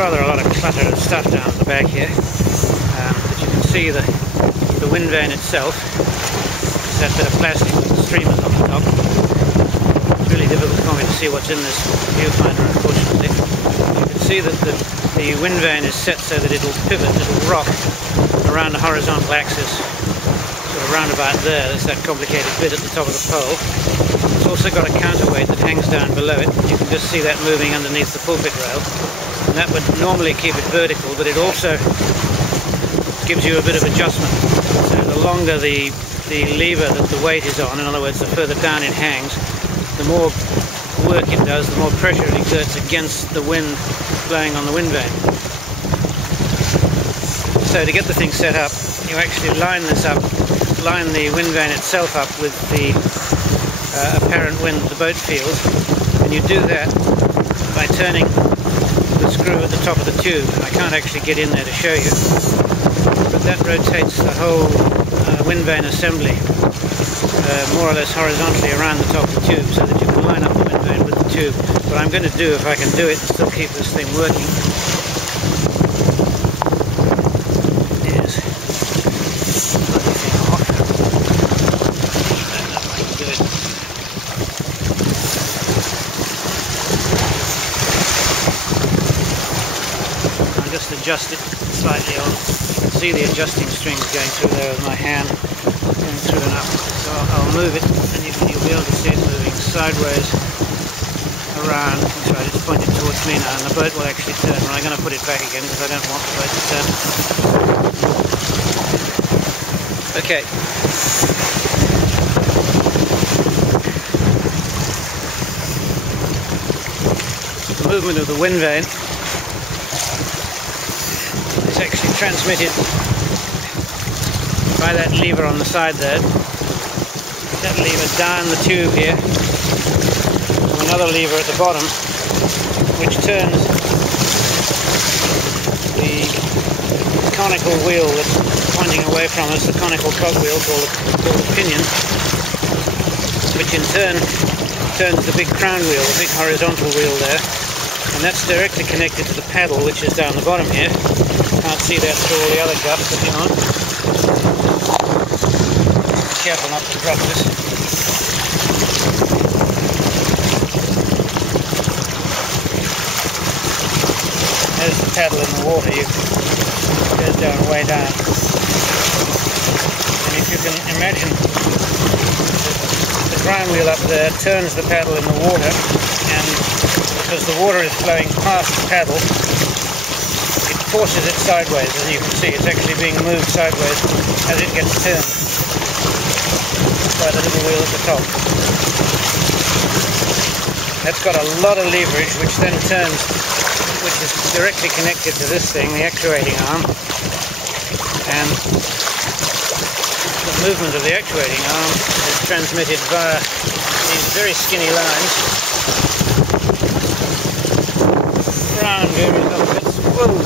rather a lot of clutter and stuff down at the back here, but you can see the wind vane itself. It's that bit of plastic with the streamers on the top. It's really difficult for me to see what's in this viewfinder, unfortunately. You can see that the wind vane is set so that it'll pivot, it'll rock around the horizontal axis, sort of round about there. There's that complicated bit at the top of the pole. It's also got a counterweight that hangs down below it. You can just see that moving underneath the pulpit rail. And that would normally keep it vertical, but it also gives you a bit of adjustment. So the longer the lever that the weight is on, in other words, the further down it hangs, the more work it does, the more pressure it exerts against the wind blowing on the wind vane. So to get the thing set up, you actually line the wind vane itself up with the apparent wind the boat feels, and you do that by turning the screw at the top of the tube. And I can't actually get in there to show you, but that rotates the whole wind vane assembly more or less horizontally around the top of the tube, so that you can line up the wind vane with the tube. What I'm going to do, if I can do it and still keep this thing working, is put the thing off. And I can do it. I'll just adjust it slightly on. You can see the adjusting strings going through there with my hand, going through and up. So I'll move it, and you'll be able to see it moving sideways around. That's right, it's pointed towards me now, and the boat will actually turn. Well, I'm going to put it back again because I don't want the boat to turn. Okay. The movement of the wind vane is actually transmitted by that lever on the side there. That lever down the tube here, and another lever at the bottom, which turns the conical wheel that's pointing away from us, the conical cogwheel called the pinion, which in turn turns the big crown wheel, the big horizontal wheel there, and that's directly connected to the paddle, which is down the bottom here. Can't see that through all the other guts, but you know. Careful not to drop this. There's the paddle in the water. It goes down, way down. And if you can imagine, the crown wheel up there turns the paddle in the water, and because the water is flowing past the paddle, it forces it sideways. As you can see, it's actually being moved sideways as it gets turned by the little wheel at the top. That's got a lot of leverage, which then turns, which is directly connected to this thing, the actuating arm, and the movement of the actuating arm is transmitted via these very skinny lines around various other bits. Whoa!